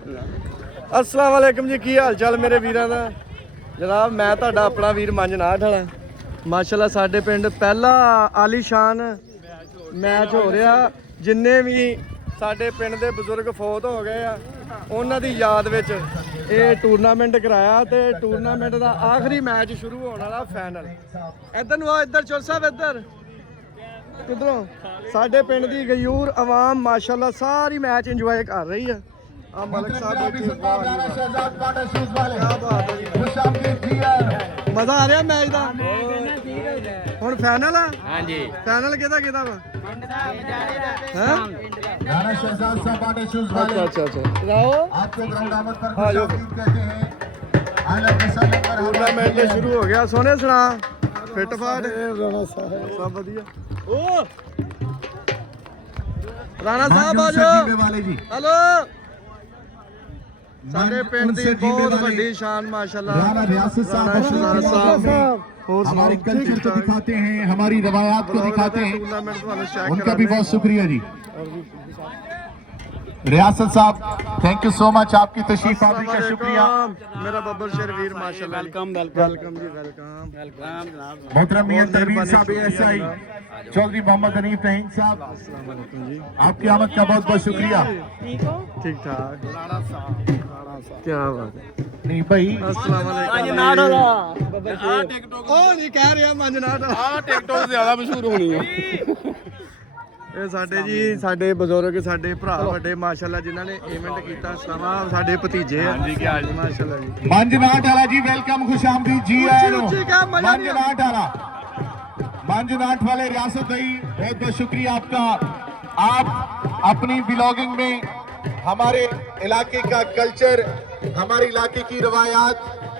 अस्सलाम वालेकुम जी, की हाल चाल मेरे वीरां दा। जनाब मैं तुहाडा अपना वीर मंजनाथ वाला। माशाल्लाह साडे पिंड पहला आलीशान मैच हो रहा। जिन्ने भी साडे पिंड दे बजुर्ग फौत हो गए आ उन्हां दी याद विच ये टूरनामेंट कराया ते टूरनामेंट दा आखिरी मैच शुरू होने वाला फाइनल। इधर नु आओ, इधर चोर साहब इधर किधरों साडे पिंड दी गयूर आवाम माशाल्लाह सारी मैच इंजॉय कर रही है। आ मलिक साहब बैठे, क्या बात है, मजा आ रहा मैच का। हुण फाइनल है। हां जी फाइनल किहदा वा? हैं अच्छा राओ आपको ग्राउंड आमद पर कहते हैं। टूर्नामेंट शुरू हो गया। सोने सुना फिट फाट सब बढ़िया। ओ राणा साहब आ जाओ। हेलो साडे पिंड दी बहुत बड़ी शान माशाल्लाह रियासत साहब हमारे कल्चर को दिखाते हैं, हमारी रवायात को दिखाते हैं। उनका भी बहुत शुक्रिया जी। रियासत साहब थैंक यू सो मच, आपकी तशरीफ आने का शुक्रिया। मेरा बब्बर शेरवीर माशाल्लाह वेलकम जी वेलकम जनाब। मोहतरम मियां तनवीर साहब एएसआई चौधरी मोहम्मद हनीफ रहीम साहब, अस्सलाम वालेकुम जी, आपकी आमद का बहुत बहुत शुक्रिया। ठीक ठाक राणा साहब क्या बात है। नहीं भाई अस्सलाम वालेकुम टिकटॉक ओ नहीं कह रहा मंजनाथ टिकटॉक ज्यादा मशहूर होनी है। ਇਹ ਸਾਡੇ ਜੀ ਸਾਡੇ ਬਜ਼ੁਰਗ ਸਾਡੇ ਭਰਾ ਵੱਡੇ ਮਾਸ਼ਾਅੱਲਾ ਜਿਨ੍ਹਾਂ ਨੇ ਇਵੈਂਟ ਕੀਤਾ ਸਵਾ ਸਾਡੇ ਭਤੀਜੇ ਹਾਂਜੀ ਕੀ ਹਾਲ ਜੀ ਮਾਸ਼ਾਅੱਲਾ ਜੀ। ਮੰਜਨਾਟ ਵਾਲਾ ਜੀ ਵੈਲਕਮ ਖੁਸ਼ਾਮਦੀਦ ਜੀ ਆਇਆਂ ਨੂੰ। मंजनाट वाला मंजनाट वाले रियासत भाई बहुत बहुत शुक्रिया आपका। आप अपनी ब्लॉगिंग में हमारे इलाके का कल्चर, हमारे इलाके की रवायात,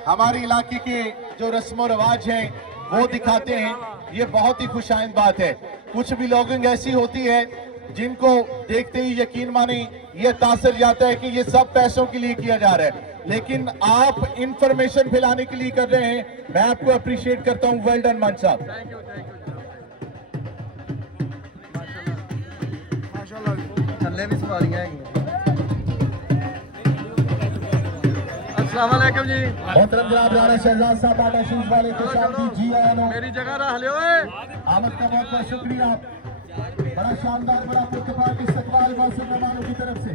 हमारे इलाके के जो रस्म रिवाज हैं वो दिखाते हैं। ये बहुत ही खुशाइंद बात है। कुछ ब्लॉगिंग ऐसी होती है जिनको देखते ही यकीन माने ये तासर जाता है कि ये सब पैसों के लिए किया जा रहा है, लेकिन आप इंफॉर्मेशन फैलाने के लिए कर रहे हैं। मैं आपको अप्रिशिएट करता हूं। वेल डन मान साहब। थल्ले भी सवारियां हैं। अस्सलाम वालेकुम जी। मोहतरम जनाब राणा शहजाद साहब बाटा शूज वाले खुशामदीद जी आए नो। मेरी जगह रख लियो आमद का बहुत बहुत शुक्रिया। बड़ा शानदार बड़ा पुरतफाक इस्तकबाल वासिफ मेहमानों की तरफ से।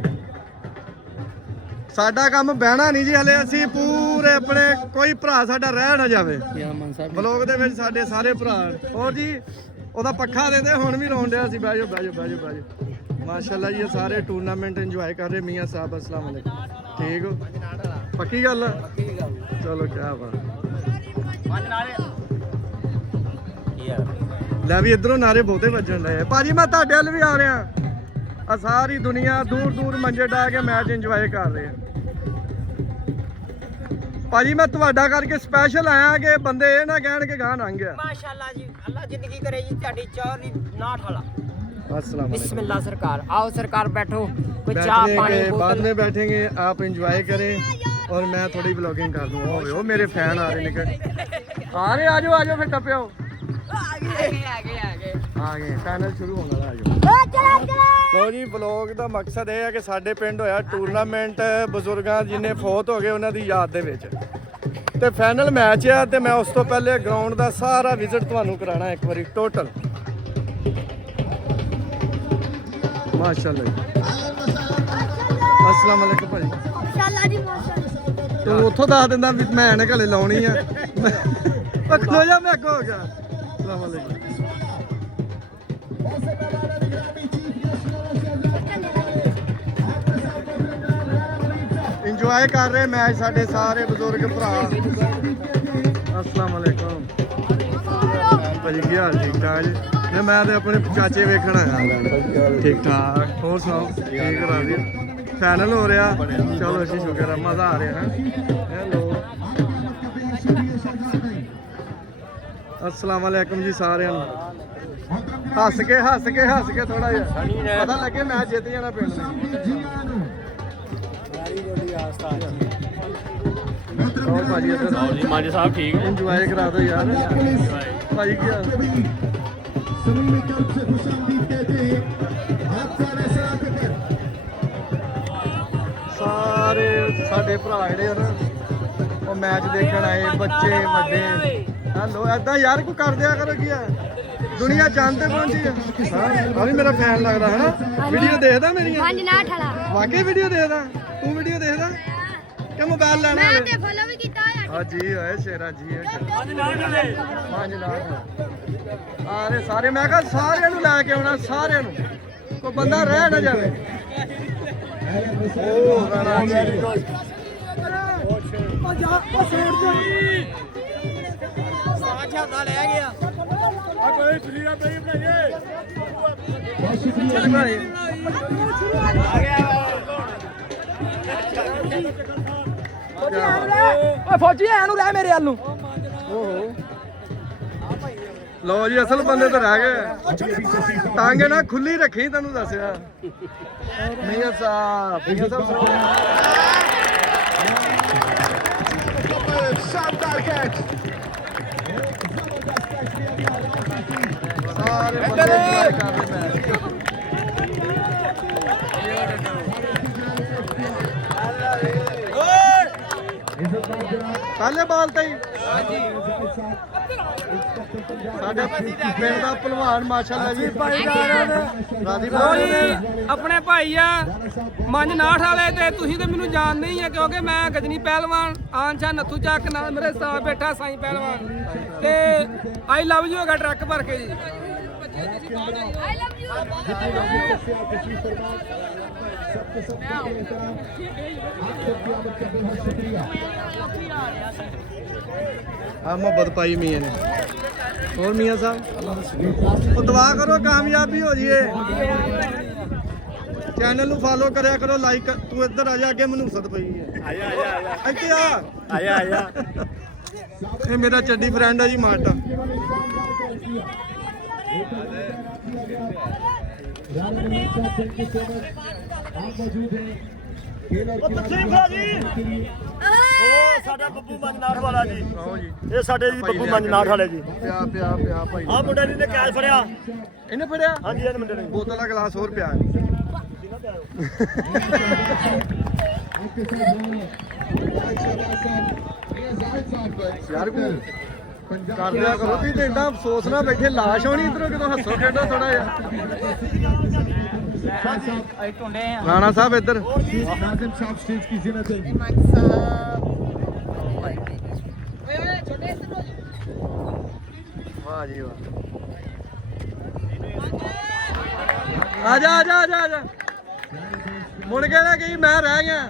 ਸਾਡਾ ਕੰਮ ਬਹਿਣਾ ਨਹੀਂ ਜੀ ਹਲੇ। ਅਸੀਂ ਪੂਰੇ ਆਪਣੇ ਕੋਈ ਭਰਾ ਸਾਡਾ ਰਹਿ ਨਾ ਜਾਵੇ ਬਲੌਗ ਦੇ ਵਿੱਚ। ਸਾਡੇ ਸਾਰੇ ਭਰਾ ਹੋਰ ਜੀ ਉਹਦਾ ਪੱਖਾ ਦੇ ਦੇ ਹੁਣ ਵੀ ਰੋਣ ਡਿਆ ਸੀ। ਬਹਿ ਜਾਓ ਬਹਿ ਜਾਓ ਬਹਿ ਜਾਓ ਬਹਿ ਜਾਓ ਮਾਸ਼ਾਅੱਲਾ ਜੀ। ਇਹ ਸਾਰੇ ਟੂਰਨਾਮੈਂਟ ਇੰਜੋਏ ਕਰ ਰਹੇ। ਮੀਆਂ ਸਾਹਿਬ अस्सलाम वालेकुम ठीक हो पक्की गल चलो क्या बात। ਲੈ ਵੀ ਇਧਰੋਂ ਨਾਰੇ ਬਹੁਤੇ ਵੱਜਣ ਡਏ ਭਾਜੀ। ਮੈਂ ਤੁਹਾਡੇ ਵੱਲ ਵੀ ਆ ਰਿਹਾ। ਆ ਸਾਰੀ ਦੁਨੀਆ ਦੂਰ ਦੂਰ ਮੰਜੇ ਡਾ ਕੇ ਮੈਚ ਇੰਜੋਏ ਕਰ ਰਹੇ ਆ ਭਾਜੀ। ਮੈਂ ਤੁਹਾਡਾ ਕਰਕੇ ਸਪੈਸ਼ਲ ਆਇਆ ਕਿ ਬੰਦੇ ਇਹ ਨਾ ਕਹਿਣ ਕਿ ਗਾਂ ਲੰਘ ਗਿਆ। माशाल्लाह जी अल्लाह जिंदगी करे जी ਤੁਹਾਡੀ ਚੌਰ ਨਾਟ ਵਾਲਾ। अस्सलाम बिस्मिल्लाह सरकार। आओ सरकार बैठो, कोई चाय बैठने पानी के बाद में बैठेंगे, आप एंजॉय करें और मैं थोड़ी ब्लॉगिंग कर दूंगा। ओ मेरे फैन आ रहे निकल आ रहे। आ जाओ फिर टपे आओ। आ गए फाइनल शुरू होने वाला। आ जाओ लो जी। ब्लॉग ਦਾ ਮਕਸਦ ਇਹ ਹੈ ਕਿ ਸਾਡੇ ਪਿੰਡ ਹੋਇਆ ਟੂਰਨਾਮੈਂਟ ਬਜ਼ੁਰਗਾਂ ਜਿਨੇ ਫੌਤ ਹੋ ਗਏ ਉਹਨਾਂ ਦੀ ਯਾਦ ਦੇ ਵਿੱਚ ਤੇ ਫਾਈਨਲ ਮੈਚ ਆ। ਤੇ ਮੈਂ ਉਸ ਤੋਂ ਪਹਿਲੇ ਗਰਾਊਂਡ ਦਾ ਸਾਰਾ ਵਿਜ਼ਿਟ ਤੁਹਾਨੂੰ ਕਰਾਣਾ ਇੱਕ ਵਾਰੀ ਟੋਟਲ। ਮਾਸ਼ਾਅੱਲਾ अस्सलाम वालेकुम भाई। माशाअल्लाह जी माशाअल्लाह। तू उथों दस दिंदा भी मैं ने घले लाउणी आ। खलो जा मैं हो गया। अस्सलाम वालेकुम। इंजॉय कर रहे मैच साडे सारे बुजुर्ग भरा। अस्सलाम वालेकुम भाई की हाल ठीक ठाक जी। मैं तो अपने चाचे वेखण आया। ठीक ठाक होर सुनाओ ठीक राजी। फाइनल हो रहा चलो अच्छी शुक्र है मज़ा आ रहा है। हेलो अस्सलाम वालेकुम जी सारे हस के थोड़ा जिहा पता लगे मैच जित जाना पिंड ने। भाजी साहब ठीक इंजॉय करा दो यार भाजी क्या सारे ਸਾਡੇ ਭਰਾ ਜਿਹੜੇ ਨਾ ਉਹ ਮੈਚ ਦੇਖਣ ਆਏ, ਬੱਚੇ ਵੱਡੇ। ਹੈਲੋ ਏਦਾਂ ਯਾਰ ਕੋਈ ਕਰ ਦਿਆ ਕਰੋ ਕੀ ਆ, ਦੁਨੀਆ ਚੰਦ ਤੇ ਪਹੁੰਚੀ ਆ। ਹਾਂ ਆ ਵੀ ਮੇਰਾ ਫੈਨ ਲੱਗਦਾ ਹੈ ਨਾ, ਵੀਡੀਓ ਦੇਖਦਾ ਮੇਰੀਆਂ? ਪੰਜ ਨਾਠ ਵਾਲਾ ਵਾਕਈ ਵੀਡੀਓ ਦੇਖਦਾ? ਤੂੰ ਵੀਡੀਓ ਦੇਖਦਾ ਕਿ ਮੋਬਾਈਲ ਲੈਣਾ? ਮੈਂ ਤੇ ਫੋਲੋ ਵੀ ਕੀਤਾ ਹੋਇਆ। ਹਾਂ ਜੀ ਹੋਏ ਸ਼ੇਰਾ ਜੀ ਪੰਜ ਨਾਠ ਆਰੇ ਸਾਰੇ, ਮੈਂ ਕਿਹਾ ਸਾਰਿਆਂ ਨੂੰ ਲੈ ਕੇ ਆਉਣਾ, ਸਾਰਿਆਂ ਨੂੰ, ਕੋਈ ਬੰਦਾ ਰਹਿ ਨਾ ਜਾਵੇ। ਉਹ ਰਾਣਾ ਜੀ ਸਾਜਾ ਦਾ ਲੈ ਗਿਆ ਓਏ ਫੌਜੀ ਐ ਨੂੰ ਰਹਿ ਮੇਰੇ ਵੱਲ ਨੂੰ। ਲਓ ਜੀ ਅਸਲ ਬੰਦੇ ਤਾਂ ਰਹਿ ਗਏ, ਟੰਗ ਨਾ ਖੁੱਲੀ ਰੱਖੀ, ਤੈਨੂੰ ਦੱਸਿਆ ਮੀਆਂ ਸਾਹਿਬ। शानदार कैच। ਸਾਰੇ ਬੰਦੇ enjoy ਕਰ ਰਹੇ ਮੈਚ। ਪਹਿਲੇ ਬਾਲ ਤੇ ਹੀ ਸਾਡੇ ਪਿੰਡ ਦਾ ਪਹਿਲਵਾਨ ਮਾਸ਼ਾਅੱਲਾ ਜੀ ਰਾਦੀ ਆਪਣੇ ਭਾਈ ਆ ਮੰਝ ਨਾਠ ਵਾਲੇ, ਤੇ ਤੁਸੀਂ ਤੇ ਮੈਨੂੰ ਜਾਣਦੇ ਹੀ ਆ ਕਿਉਂਕਿ ਮੈਂ ਗਜਨੀ ਪਹਿਲਵਾਨ ਆਨਸ਼ਾ ਨੱਥੂ ਚੱਕ ਨਾਲ ਮੇਰੇ ਸਾਹ ਬੈਠਾ ਸਾਈਂ ਪਹਿਲਵਾਨ, ਤੇ ਆਈ ਲਵ ਯੂ ਹੈਗਾ ਟਰੱਕ ਭਰ ਕੇ ਜੀ। ਆਈ ਲਵ ਯੂ। ਆ ਮੁਹੱਬਤ ਪਾਈ ਮੀਆਂ ਨੇ। ਹੋਰ ਮੀਆਂ ਸਾਹਿਬ ਉਹ ਦੁਆ ਕਰੋ ਕਾਮਯਾਬੀ ਹੋ ਜਾਈਏ। ਚੈਨਲ ਨੂੰ ਫਾਲੋ ਕਰਿਆ ਕਰੋ, ਲਾਈਕ। ਤੂੰ ਇੱਧਰ ਆ ਜਾ, ਅੱਗੇ ਮਨੂਸਤ ਪਈ ਹੈ। ਆਇਆ ਇੱਥੇ ਆ। ਇਹ ਮੇਰਾ ਚੱਡੀ ਫਰੈਂਡ ਹੈ ਜੀ ਮਾਟਾ। ਸਾਡਾ ਬੱਬੂ ਮੰਜਨਾਠ ਵਾਲਾ ਜੀ, ਆਓ ਜੀ। ਇਹ ਸਾਡੇ ਜੀ ਬੱਬੂ ਮੰਜਨਾਠ ਵਾਲੇ ਜੀ। ਪਿਆ ਭਾਈ। ਆਹ ਮੁੰਡੇ ਨੇ ਕੈਚ ਫੜਿਆ। ਇਹਨੇ ਫੜਿਆ? ਹਾਂਜੀ ਇਹ ਮੁੰਡੇ ਨੇ। ਬੋਤਲ ਦਾ ਗਲਾਸ ਹੋਰ ਪਿਆ। ਯਾਰ ਕੋਈ ਕਰ ਦਿਆ ਕਰੋ, ਤੁਸੀਂ ਤੇ ਏਦਾਂ ਅਫਸੋਸ ਨਾ ਬੈਠੇ, ਲਾਸ਼ ਹੋਣੀ ਇਧਰੋਂ, ਕਿਦੋਂ ਹੱਸੋ ਖੇਡੋ ਥੋੜਾ ਜਿਹਾ। ਰਾਣਾ ਸਾਹਿਬ ਇੱਧਰ। नाजिम साहब स्टेज की जिन्नत है। ਵਾਹ ਜੀ ਵਾਹ। ਆ ਜਾ ਆ ਜਾ ਆ ਜਾ ਆ ਜਾ। ਮੁੜ ਕੇ ਨਾ ਕਹੀ ਮੈਂ ਰਹਿ ਗਿਆ।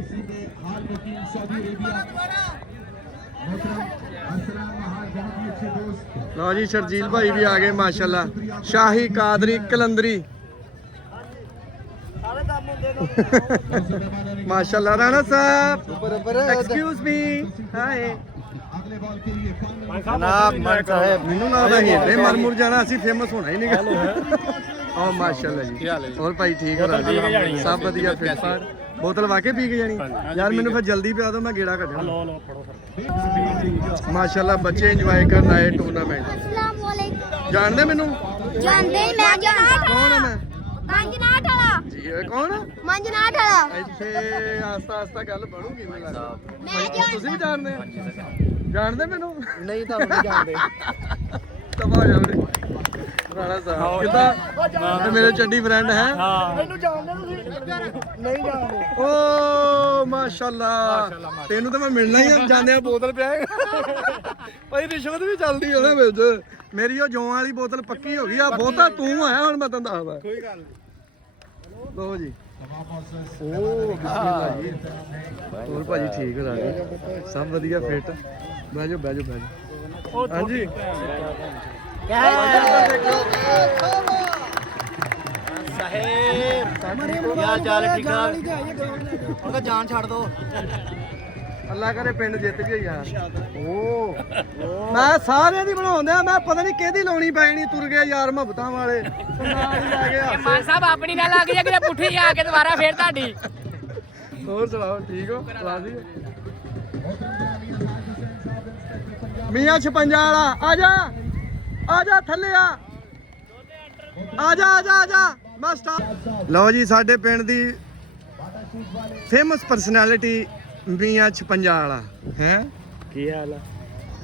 इसी में हाल में टीम सऊदी अरेबिया मोहतरम असलाम महार बहुत ही अच्छे दोस्त। ਲਓ ਜੀ ਸ਼ਰਜੀਲ ਭਾਈ ਵੀ ਆ ਗਏ ਮਾਸ਼ਾਅੱਲਾ। ਸ਼ਾਹੀ ਕਾਦਰੀ ਕਲੰਦਰੀ ਮਾਸ਼ਾਅੱਲਾ। ਰਾਣਾ ਸਾਹਿਬ ਐਕਸਕਿਊਜ਼ ਮੀ। ਹਾਏ अगले बॉल के लिए ਜਨਾਬ ਮਾਨ ਸਾਹਿਬ ਮੈਨੂੰ ਲੱਗਦਾ ਹੀਲੇ ਮਰ ਮੁਰ ਜਾਣਾ, ਅਸੀਂ ਫੇਮਸ ਹੋਣਾ ਹੀ ਨਹੀਂ ਗਾ। ਓ ਮਾਸ਼ਾਅੱਲਾ ਜੀ। ਹੋਰ ਭਾਈ ਠੀਕ ਹੋ ਰਾਜੀ? ਸਭ ਵਧੀਆ ਫਿੱਟ ਫਾਟ। ਬੋਤਲ ਵਾਕੇ ਪੀ ਕੇ ਜਾਣੀ ਯਾਰ? ਮੈਨੂੰ ਫਿਰ ਜਲਦੀ ਪਿਆ ਦੋ, ਮੈਂ ਗੇੜਾ ਕੱਢਾਂ। ਲੋ ਫੜੋ ਫਿਰ। ਮਾਸ਼ਾਅੱਲਾ ਬੱਚੇ ਇੰਜੋਏ ਕਰਨ ਆਏ ਟੂਰਨਾਮੈਂਟ। अस्सलाम वालेकुम। ਜਾਣਦੇ ਮੈਨੂੰ? जानते ही मैं जनाठ ਕੌਣ ਹੈ ਮੈਂ? मंजनाठ वाला। ਜੀ ਇਹ ਕੌਣ? मंजनाठ वाला। ਇੱਥੇ ਆਸਤਾ ਆਸਤਾ ਗੱਲ ਬਣੂਗੀ ਮੈਨੂੰ ਲੱਗਦਾ। मैं जान ਤੁਸੀਂ ਵੀ ਜਾਣਦੇ ਹੋ? ਜਾਣਦੇ ਮੈਨੂੰ? ਨਹੀਂ ਤੁਹਾਨੂੰ ਨਹੀਂ ਜਾਣਦੇ। ਤਬਾਹ ਜਾ ਵੀਰੇ। ਰਾਣਾ ਸਾਹਿਬ ਕਿੱਦਾਂ? ਤੇ ਮੇਰੇ ਚੰਡੀ ਫਰੈਂਡ ਹੈ। ਮੈਨੂੰ ਜਾਣਦੇ ਤੁਸੀਂ? ਨਹੀਂ ਜਾਣਦੇ। ਓ ਮਾਸ਼ਾਅੱਲਾ। ਤੈਨੂੰ ਤਾਂ ਮੈਂ ਮਿਲਣਾ ਹੀ ਆ, ਜਾਂਦੇ ਆ ਬੋਤਲ ਪਿਆ। ਭਾਈ ਰਿਸ਼ਵਤ ਵੀ ਚੱਲਦੀ ਉਹਦੇ ਵਿੱਚ। ਮੇਰੀ ਉਹ ਜੌਂ ਵਾਲੀ ਬੋਤਲ ਪੱਕੀ ਹੋ ਗਈ ਆ, ਬਹੁਤਾ ਤੂੰ ਆਇਆ ਹੁਣ ਮੈਂ ਤੈਨੂੰ ਦੱਸਦਾ। ਕੋਈ ਗੱਲ ਨਹੀਂ। ਲੋ ਜੀ। ਓ ਬਿਸਮਿਲ੍ਲਾ ਜੀ। ਹੋਰ ਭਾਜੀ ਠੀਕ ਹੋ ਰਾਜੀ? ਸਭ ਵਧੀਆ ਫਿੱਟ? ਬਹਿ ਜਾਓ ਬਹਿ ਜਾਓ ਬਹਿ ਜਾਓ। ਹਾਂਜੀ ਯਾਰ ਚੱਲ ਠੀਕ ਠਾਕ। ਉਹਦਾ ਜਾਨ ਛੱਡ ਦੋ। ਅੱਲਾ ਕਰੇ ਪਿੰਡ ਜਿੱਤ ਗਏ ਯਾਰ। ਓ ਮੈਂ ਸਾਰਿਆਂ ਦੀ ਬਣਾਉਂਦਾ, ਮੈਂ ਪਤਾ ਨਹੀਂ ਕਿਹਦੀ ਲਾਉਣੀ ਪੈਣੀ। ਤੁਰ ਗਏ ਯਾਰ ਮੁਹੱਬਤਾਂ ਵਾਲੇ, ਨਾਲ ਹੀ ਲੈ ਗਿਆ। ਮਾਨ ਸਾਹਿਬ ਆਪਣੀ ਨਾ ਲੱਗ ਜਾ ਕਿ ਪੁੱਠੀ ਆ ਕੇ ਦੁਬਾਰਾ ਫੇਰ ਤੁਹਾਡੀ। ਹੋਰ ਸੁਣਾਓ ਠੀਕ ਹੋ? ਰਾਜ਼ੀ ਮੀਆਂ 56 ਵਾਲਾ ਆ ਜਾ ਆ ਜਾ ਥੱਲੇ ਆ ਆ ਜਾ ਆ ਜਾ ਆ ਜਾ। ਮੈਂ ਸਟਾਪ। ਲਓ ਜੀ ਸਾਡੇ ਪਿੰਡ ਦੀ ਫੇਮਸ ਪਰਸਨੈਲਿਟੀ ਮੀਆਂ 56 ਵਾਲਾ ਹੈ ਕੀ ਹਾਲ ਆ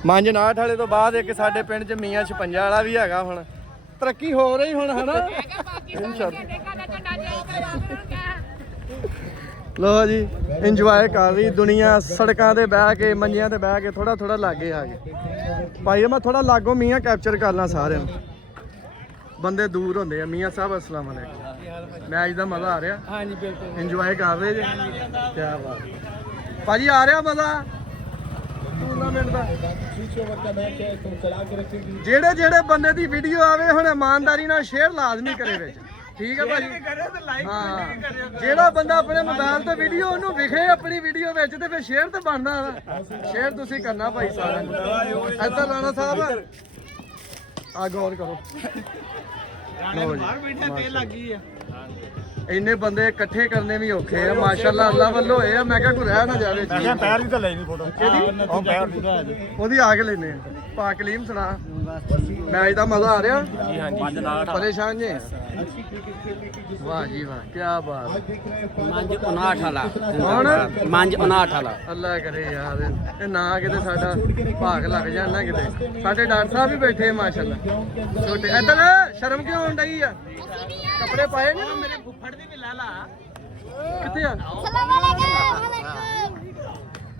ਮੰਜ 59 ਵਾਲੇ ਤੋਂ ਬਾਅਦ ਇੱਕ ਸਾਡੇ ਪਿੰਡ 'ਚ ਮੀਆਂ 56 ਵਾਲਾ ਵੀ ਹੈਗਾ ਹੁਣ ਤਰੱਕੀ ਹੋ ਰਹੀ ਹੁਣ ਹਨਾ ਲੋ ਜੀ ਇੰਜੋਏ ਕਰ ਰਹੀ ਦੁਨੀਆ ਸੜਕਾਂ ਤੇ ਬਹਿ ਕੇ ਮੰਜਿਆਂ ਤੇ ਬਹਿ ਕੇ ਥੋੜਾ ਥੋੜਾ ਲਾਗੇ ਆ ਗਏ ਭਾਈ ਮੈਂ ਥੋੜਾ ਲਾਗੋ ਮੀਆਂ ਕੈਪਚਰ ਕਰ ਲਾਂ ਸਾਰਿਆਂ ਨੂੰ ਬੰਦੇ ਦੂਰ ਹੁੰਦੇ ਆ ਮੀਆਂ ਸਾਹਿਬ ਅਸਲਾਮ ਅਲੈਕੁਮ ਮੈਚ ਦਾ ਮਜ਼ਾ ਆ ਰਿਹਾ ਹਾਂਜੀ ਬਿਲਕੁਲ ਇੰਜੋਏ ਕਰ ਰਹੇ ਜੇ ਕੀ ਬਾਤ ਭਾਜੀ ਆ ਰਿਹਾ ਮਜ਼ਾ ਟੂਰਨਾਮੈਂਟ ਦਾ ਜਿਹੜੇ ਬੰਦੇ ਦੀ ਵੀਡੀਓ ਆਵੇ ਹੁਣ ਇਮਾਨਦਾਰੀ ਨਾਲ ਸ਼ੇਅਰ ਲਾਜ਼ਮੀ ਕਰੇ ਵਿੱਚ ਠੀਕ ਹੈ ਭਾਜੀ ਹਾਂ ਜਿਹੜਾ ਬੰਦਾ ਆਪਣੇ ਮੋਬਾਈਲ ਤੇ ਵੀਡੀਓ ਉਹਨੂੰ ਵਿਖੇ ਆਪਣੀ ਵੀਡੀਓ ਵਿੱਚ ਤੇ ਫਿਰ ਸ਼ੇਅਰ ਤੇ ਬਣਦਾ ਸ਼ੇਅਰ ਤੁਸੀਂ ਕਰਨਾ ਭਾਈ ਸਾਰਿਆਂ ਨੂੰ ਇੱਧਰ ਰਾਣਾ ਸਾਹਿਬ ਆ ਗੌਰ ਕਰੋ ਬਾਹਰ ਬੈਠੇ ਤੇਲ ਲੱਗੀ ਆ ਇੰਨੇ ਬੰਦੇ ਇਕੱਠੇ ਕਰਨੇ ਵੀ ਔਖੇ ਆ ਮਾਸ਼ਾਅੱਲਾ ਅੱਲਾ ਵੱਲੋਂ ਹੋਏ ਆ ਮੈਂ ਕਿਹਾ ਕੋਈ ਰਹਿ ਨਾ ਜਾਵੇ ਜੀ ਪੈਰ ਦੀ ਤਾਂ ਲੈ ਨਹੀਂ ਫੋਟੋ ਉਹ ਪੈਰ ਦੀ ਉਹਦੀ ਆ ਕੇ ਲੈਨੇ ਪਾ ਕਲੀਮ ਸੁਣਾ ਮੈਚ ਦਾ ਮਜ਼ਾ ਆ ਰਿਹਾ ਜੀ ਹਾਂਜੀ ਪਰੇਸ਼ਾਨ ਜੇ ਵਾਹ ਜੀ ਵਾਹ ਕੀ ਬਾਤ ਮੰਜ 59 ਵਾਲਾ ਕੌਣ ਮੰਜ 59 ਵਾਲਾ ਅੱਲਾ ਕਰੇ ਯਾਰ ਇਹ ਨਾ ਕਿਤੇ ਸਾਡਾ ਭਾਗ ਲੱਗ ਜਾਣਾ ਕਿਤੇ ਸਾਡੇ ਡਾਕਟਰ ਸਾਹਿਬ ਵੀ ਬੈਠੇ ਮਾਸ਼ਾਅੱਲਾ ਛੋਟੇ ਇੱਧਰ ਸ਼ਰਮ ਕਿਉਂ ਆਉਣ ਡਈ ਆ ਕੱਪੜੇ ਪਾਏ ਨੇ ਮੇਰੇ ਫੁੱਫੜ ਦੀ ਵੀ ਲਾ ਲਾ ਕਿੱਥੇ ਆ ਸਲਾਮ ਅਲੈਕੁਮ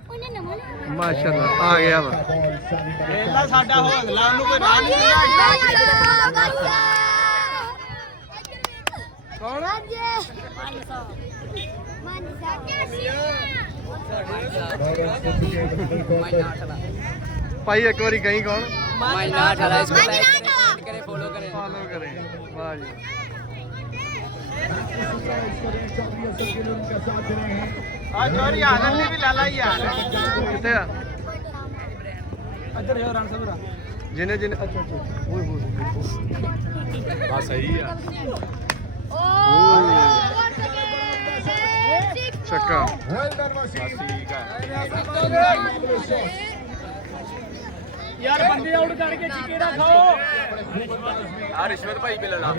ਉਹਨੇ ਨਮਨ ਮਾਸ਼ਾਅੱਲਾ ਆ ਗਿਆ ਵਾ ਇਹਦਾ ਸਾਡਾ ਹੌਸਲਾ ਨੂੰ ਕੋਈ ਰਾਹ ਨਹੀਂ ਕੌਣ ਭਾਈ ਇੱਕ ਵਾਰੀ ਗਈ ਕੌਣ ਮੰਜ 59 ਵਾਲਾ ਇਸ ਕਰੇ ਫੋਲੋ ਕਰੇ ਫਾਲੋ ਕਰੇ ਵਾਹ ਜੀ ਆ ਚੋਰੀ ਆਨੰਦ ਦੀ ਵੀ ਲਾਲਾ ਹੀ ਆ ਕਿੱਥੇ ਆ ਇੱਧਰ ਰਣ ਸਭਰਾ ਜਿਹਨੇ ਅੱਛਾ ਓਏ ਹੋਏ ਬਸ ਸਹੀ ਆ ਚੱਕਾ ਯਾਰ ਬੰਦੇ ਆਊਟ ਕਰਕੇ ਚਿੱਕੇ ਦਾ ਖਾਓ ਆ ਰਿਸ਼ਵਤ ਭਾਈ ਵੀ ਲੈਣਾ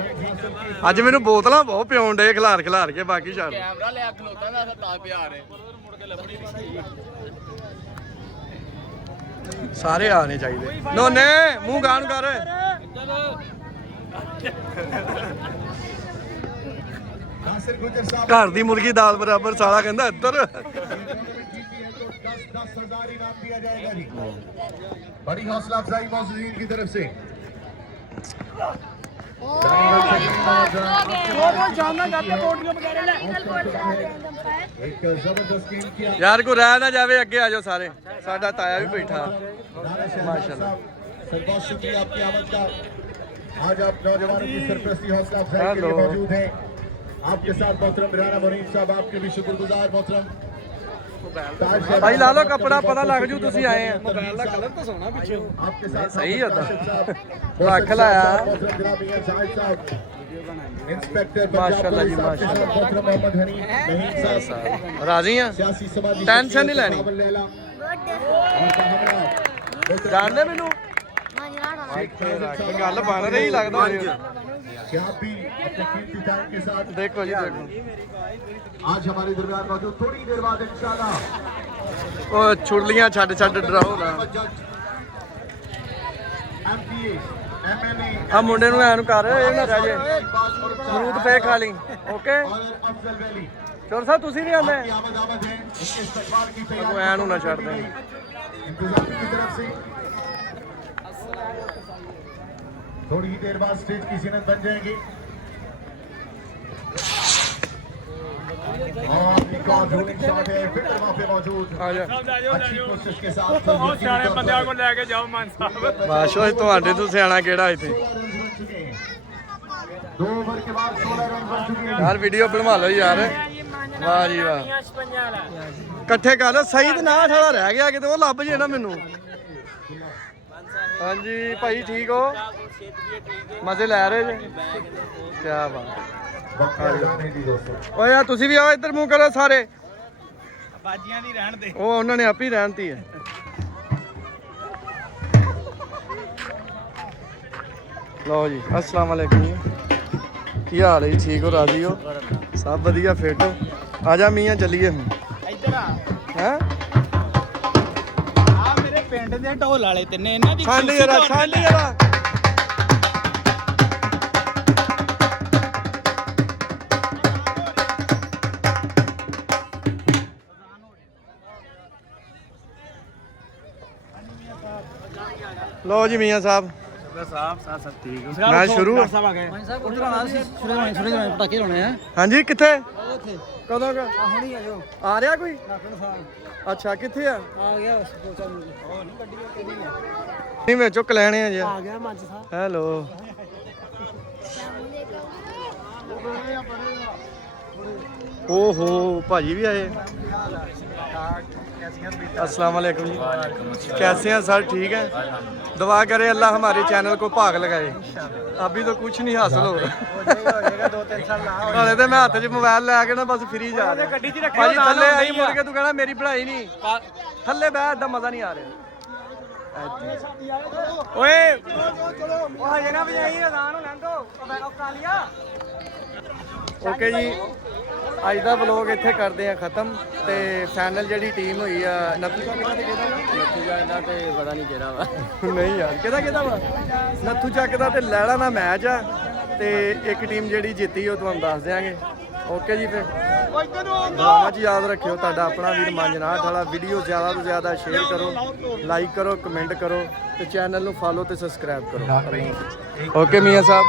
ਅੱਜ ਮੈਨੂੰ ਬੋਤਲਾਂ ਬਹੁਤ ਪਿਉਣ ਡੇ ਖਿਲਾਰ ਕੇ ਬਾਕੀ ਛੱਡ ਕੈਮਰਾ ਲਿਆ ਖਲੋਤਾ ਦਾ ਤਾਂ ਪਿਆ ਰਹੇ ਸਾਰੇ ਆਣੇ ਚਾਹੀਦੇ ਨੋਨੇ ਮੂੰਹ ਗਾਣ ਕਰ ਘਰ ਦੀ ਮੁਰਗੀ ਦਾਲ ਬਰਾਬਰ ਸਾਲਾ ਕਹਿੰਦਾ ਇੱਧਰ बड़ी हौसला अफजाई मौजूदीन की तरफ से एक जबरदस्त गेम किया ਯਾਰ ਕੋ ਰਹਿ ਨਾ ਜਾਵੇ ਅੱਗੇ ਆ ਜਾਓ ਸਾਰੇ ਸਾਡਾ ਤਾਇਆ ਵੀ ਬੈਠਾ माशाल्लाह बहुत शुक्रिया आपकी आमद का आज आप नौजवानों की सरपरस्ती हौसला अफजाई के लिए मौजूद हैं आपके साथ मोहतरम राना मुनीम साहब आपके भी शुक्रगुजार मोहतरम ਭਾਈ ਲਾ ਲਓ ਕੱਪੜਾ ਪਤਾ ਲੱਗ ਜੂ ਤੁਸੀਂ ਆਏ ਆ ਮੋਬਾਈਲ ਦਾ ਕਲਰ ਤਾਂ ਸੋਹਣਾ ਪਿੱਛੇ आपके साथ ਸਹੀ ਹੁੰਦਾ ਰੱਖ ਲਾਇਆ इंस्पेक्टर माशाल्लाह जी, माशाल्लाह। मोहतरम मोहम्मद हनीफ नहीम साहब ਰਾਜ਼ੀ ਆ सियासी समाजी टेंशन नहीं लेनी। लैला ਜਾਣਦੇ ਮੈਨੂੰ ਗੱਲ ਬਣ ਰਹੀ ਲੱਗਦਾ क्या आप भी अपने कीमती टाइम के साथ ਦੇਖੋ ਜੀ ਦੇਖੋ आज हमारे दरमियान मौजूद थोड़ी देर बाद इंशाल्लाह ਉਹ ਛੁਰਲੀਆਂ ਛੱਡ ਡਰਾਓ ਨਾ MPA MLA ਆ ਮੁੰਡੇ ਨੂੰ ਐਨ ਕਰ ਇਹ ਨਾ ਰਹਿ ਜੇ ਅਮਰੂਦ ਪੇ ਖਾ ਲਈ ਓਕੇ और अफजल वैली ਚੋਰ ਸਾਹਿਬ ਤੁਸੀਂ ਵੀ ਆਉਂਦੇ की आमद है इसके इस्तकबाल की तैयारी ਉਹ ਐਨ ਨੂੰ ਨਾ ਛੱਡ ਦੇ इंतजाम की तरफ से थोड़ी ही देर बाद स्टेज की जीनत बन जाएगी और एक और रोलिंग शॉट है फिर वहां पे मौजूद ਆ ਜਾ अच्छी कोशिश के साथ ਬਹੁਤ ਸਿਆਣੇ ਬੰਦਿਆਂ ਕੋਲ ਲੈ ਕੇ ਜਾਓ ਮਾਨ ਸਾਹਿਬ ਬਾਸ਼ੋ ਤੁਹਾਡੇ ਤੋਂ ਸਿਆਣਾ ਕਿਹੜਾ ਇੱਥੇ 16 रन बन चुके हैं 2 ओवर के बाद 16 रन बन चुके हैं ਯਾਰ ਵੀਡੀਓ ਬਣਵਾ ਲਓ ਯਾਰ ਵਾਹ ਜੀ ਵਾਹ ਇਕੱਠੇ ਕਰ ਲਓ ਸਹੀ ਤੇ 59 ਵਾਲਾ ਰਹਿ ਗਿਆ ਕਿਤੇ ਉਹ ਲੱਭ ਜੇ ਨਾ ਮੈਨੂੰ ਹਾਂਜੀ ਭਾਈ ਠੀਕ ਹੋ ਮਜ਼ੇ ਲੈ ਰਹੇ ਜੇ ਕੀ ਬਾਤ वक्त जाने दी दोस्तों ਓਏ ਯਾਰ ਤੁਸੀਂ ਵੀ ਆਓ ਇੱਧਰ ਮੂੰਹ ਕਰੋ ਸਾਰੇ ਬਾਜੀਆਂ ਦੀ ਰਹਿਣ ਦੇ ਉਹ ਉਹਨਾਂ ਨੇ ਆਪ ਹੀ ਰਹਿਣਤੀ ਹੈ ਲਓ ਜੀ अस्सलाम वालेकुम ਕੀ ਹਾਲ ਹੈ ਜੀ ਠੀਕ ਹੋ ਰਾਜ਼ੀ ਹੋ ਸਭ ਵਧੀਆ ਫਿੱਟ ਹੋ ਆ ਜਾ ਮੀਆਂ ਚੱਲੀਏ ਇੱਧਰ ਆ ਹੈ ਆ ਮੇਰੇ ਪਿੰਡ ਦੇ ਢੋਲ ਵਾਲੇ ਤਿੰਨੇ ਇਹਨਾਂ ਦੀ ਛੰਡ ਕੁਰਸੀ ਜਰਾ ਤੋੜ ਕੇ ਛੰਡ ਲੈ। ਜਰਾ ਲੋ ਜੀ ਮੀਆਂ ਸਾਹਿਬ ਸਾਹਿਬ ਠੀਕ ਮੈਂ ਸ਼ੁਰੂ ਸਾਹਿਬ ਆ ਗਏ ਉਧਰ ਆਣਾ ਸੀ ਸੁਰੇ ਪਟਾਕੇ ਲਾਉਣੇ ਆ ਹਾਂਜੀ ਕਿੱਥੇ ਉੱਥੇ ਕਦੋਂ ਕ ਹੁਣੀ ਆ ਜੋ ਆ ਰਿਹਾ ਕੋਈ ਡਾਕਟਰ ਸਾਹਿਬ ਅੱਛਾ ਕਿੱਥੇ ਆ ਆ ਗਿਆ ਸੋਚਾ ਉਹ ਨਹੀਂ ਗੱਡੀ ਕਿਹਦੀ ਆ ਨਹੀਂ ਵਿੱਚੋਂ ਕਲੈਣੇ ਆ ਜੀ ਆ ਗਿਆ ਮੰਚ ਸਾਹਿਬ ਹੈਲੋ ਓਹੋ ਭਾਜੀ ਵੀ ਆਏ अस्सलाम वालेकुम जी कैसे हैं सर ठीक है दुआ करे अल्लाह हमारे चैनल को भाग लगाए अभी तो कुछ नहीं हासिल हो रहा 2-3 ਸਾਲ ਨਾ हाले तो मैं हाथ च मोबाइल लै के ना बस फ्री जा रहा ਗੱਡੀ 'ਚ ਰੱਖਿਓ भाजी थल्ले आई मुड़ के तू कहना मेरी पढ़ाई नहीं थल्ले बैठ दा मजा नहीं आ रहा ਓਏ ਉਹ ਹਜੇ ਨਾ ਵਜਾਈ ਅਜ਼ਾਨ ਹੋ ਲੈਣ ਦੋ ਉਹ ਕਾਲੀਆ ਓਕੇ ਜੀ ਅੱਜ ਦਾ ਵਲੋਗ ਇੱਥੇ ਕਰਦੇ ਆ ਖਤਮ ਤੇ ਫਾਈਨਲ ਜਿਹੜੀ ਟੀਮ ਹੋਈ ਆ ਨੱਥੂ ਚੱਕ ਦਾ ਤੇ ਕਿਹਦਾ ਤੇ ਪਤਾ ਨਹੀਂ ਕਿਹੜਾ ਵਾ ਨਹੀਂ ਯਾਰ ਕਿਹਦਾ ਵਾ ਨੱਥੂ ਚੱਕ ਦਾ ਤੇ ਲਹਿੜਾ ਦਾ ਮੈਚ ਆ ਤੇ ਇੱਕ ਟੀਮ ਜਿਹੜੀ ਜਿੱਤੀ ਉਹ ਤੁਹਾਨੂੰ ਦੱਸ ਦਿਆਂਗੇ ਓਕੇ ਜੀ ਫਿਰ ਦੁਆਵਾਂ 'ਚ ਯਾਦ ਰੱਖਿਓ ਤੁਹਾਡਾ ਆਪਣਾ ਵੀਰ ਮੰਜਨਾਟ ਵਾਲਾ ਵੀਡੀਓ ਜ਼ਿਆਦਾ ਤੋਂ ਜ਼ਿਆਦਾ ਸ਼ੇਅਰ ਕਰੋ ਲਾਈਕ ਕਰੋ ਕਮੈਂਟ ਕਰੋ ਤੇ ਚੈਨਲ ਨੂੰ ਫਾਲੋ ਤੇ ਸਬਸਕ੍ਰਾਈਬ ਕਰੋ ਓਕੇ ਮੀਆਂ ਸਾਹਿਬ